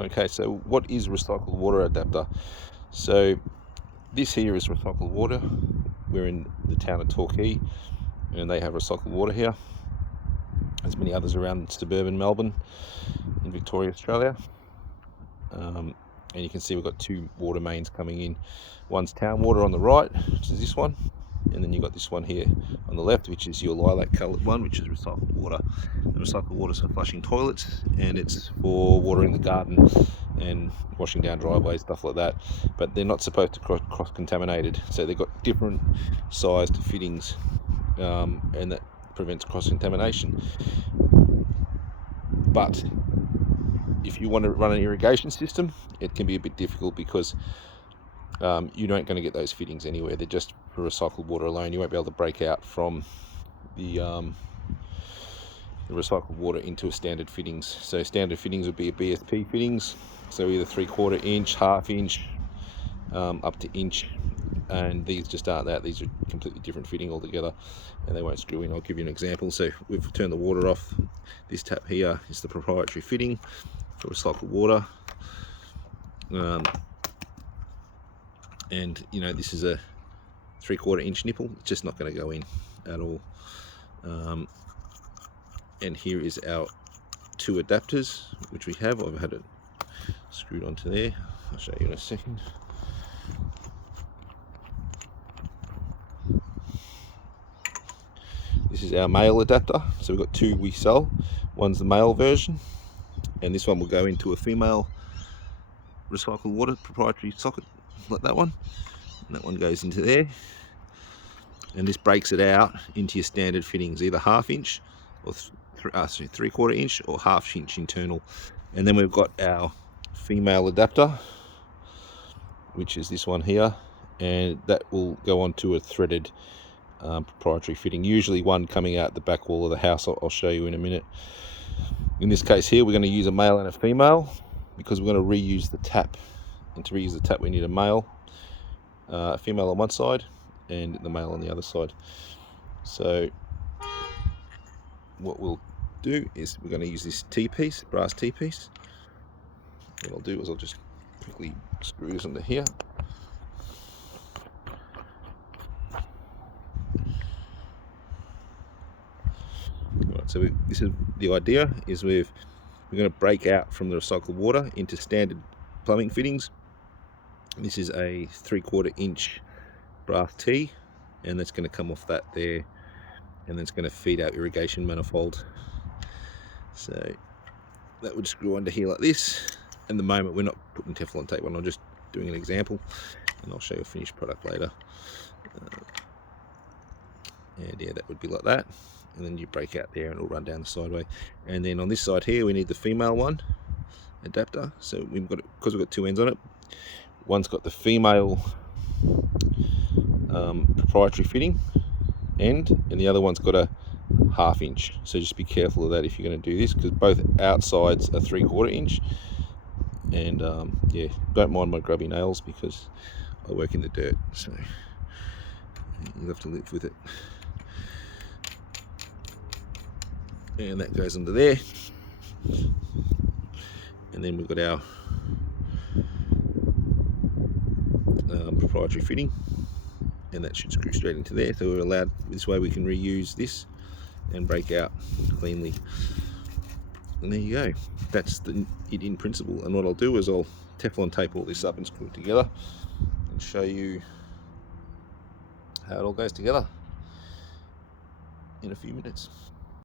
Okay, so what is recycled water adapter? So this here is recycled water. We're in the town of Torquay and they have recycled water here. There's many others around suburban Melbourne in Victoria, Australia. And you can see we've got two water mains coming in. One's town water on the right, which is this one, and then you've got this one here on the left, which is your lilac coloured one, which is recycled water. The recycled water is for flushing toilets, and it's for watering the garden and washing down driveways, stuff like that. But they're not supposed to cross-contaminated, so they've got different sized fittings, and that prevents cross-contamination. But if you want to run an irrigation system, it can be a bit difficult because you aren't going to get those fittings anywhere. They're just for recycled water alone. You won't be able to break out from the recycled water into a standard fittings. So standard fittings would be a BSP fittings, so either 3/4 inch, half inch, up to inch, and these just aren't that. These are completely different fitting altogether, and they won't screw in. I'll give you an example. So we've turned the water off. This tap here is the proprietary fitting for recycled water, and you know, this is a 3/4 inch nipple. It's just not going to go in at all. And here is our two adapters, which we have. I've had it screwed onto there. I'll show you in a second. This is our male adapter. So we've got two we sell. One's the male version, and this one will go into a female recycled water proprietary socket, like that one. And that one goes into there. And this breaks it out into your standard fittings, either half inch or 3/4 inch or half inch internal. And then we've got our female adapter, which is this one here, and that will go onto a threaded proprietary fitting, usually one coming out the back wall of the house. I'll show you in a minute. In this case here, we're going to use a male and a female because we're going to reuse the tap, and to reuse the tap we need a male, a female on one side and the male on the other side. So what we'll do is we're going to use this T-piece, brass T-piece. What I'll do is I'll just quickly screw this into here. Right, so this is the idea, is we're going to break out from the recycled water into standard plumbing fittings. This is a 3/4 inch brass T, and that's going to come off that there, and then it's going to feed our irrigation manifold. So that would screw under here like this. At the moment we're not putting Teflon tape on, I'm just doing an example, and I'll show you a finished product later. And yeah, that would be like that, and then you break out there and it'll run down the sideway. And then on this side here we need the female one adapter. So we've got it, because we've got two ends on it, one's got the female proprietary fitting end, and the other one's got a half inch. So just be careful of that if you're going to do this, because both outsides are 3/4 inch. And yeah, don't mind my grubby nails because I work in the dirt, so you have to live with it. And that goes under there, and then we've got our proprietary fitting, and that should screw straight into there. So we're allowed, this way we can reuse this and break out cleanly. And there you go, that's it in principle. And what I'll do is I'll Teflon tape all this up and screw it together and show you how it all goes together in a few minutes.